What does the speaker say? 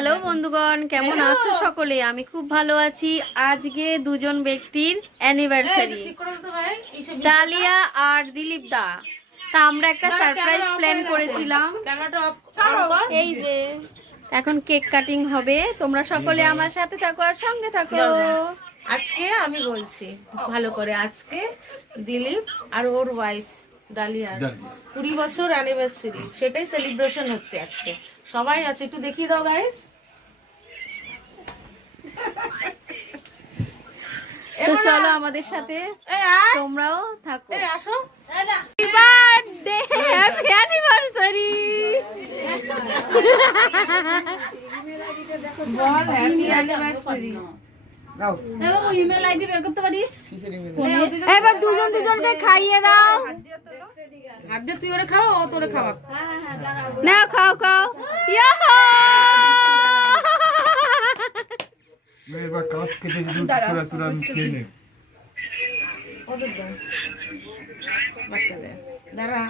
Hello বন্ধুগণ, কেমন আছো সকলে? আমি খুব ভালো আছি। আজকে দুজন ব্যক্তির অ্যানিভার্সারি, ডালিয়া আর দিলীপ দা। তা আমরা একটা সারপ্রাইজ প্ল্যান করেছিলাম। এই যে এখন কেক কাটিং হবে, তোমরা সকলে আমার সাথে থাকো আর সঙ্গে থাকো। আজকে আমি বলছি ভালো করে, আজকে দিলীপ আর ওর ওয়াইফ ডালিয়ার 20 বছর অ্যানিভার্সারি, সেটাই সেলিব্রেশন হচ্ছে আজকে। সবাই আছে, একটু দেখিয়ে দাও গাইস। তো চলো আমাদের সাথে তোমরাও থাকো। আসো, হ্যাপি বার্থডে, হ্যাপি অ্যানিভার্সারি। বল হ্যাপি অ্যানিভার্সারি। ইমেল আইডি বের করতে পারিস? এবার দুজন দুজনকে খাইয়ে দাও। হাত দিয়ে তুই ওরে খাওয়া, ও তোরে খাওয়া। না খাও খাও। ইয়াহু! এবার কাপ কেটে দিল, তোরা আমি খেয়ে নে। ওদের দাও, বাচ্চাদের দাঁড়া।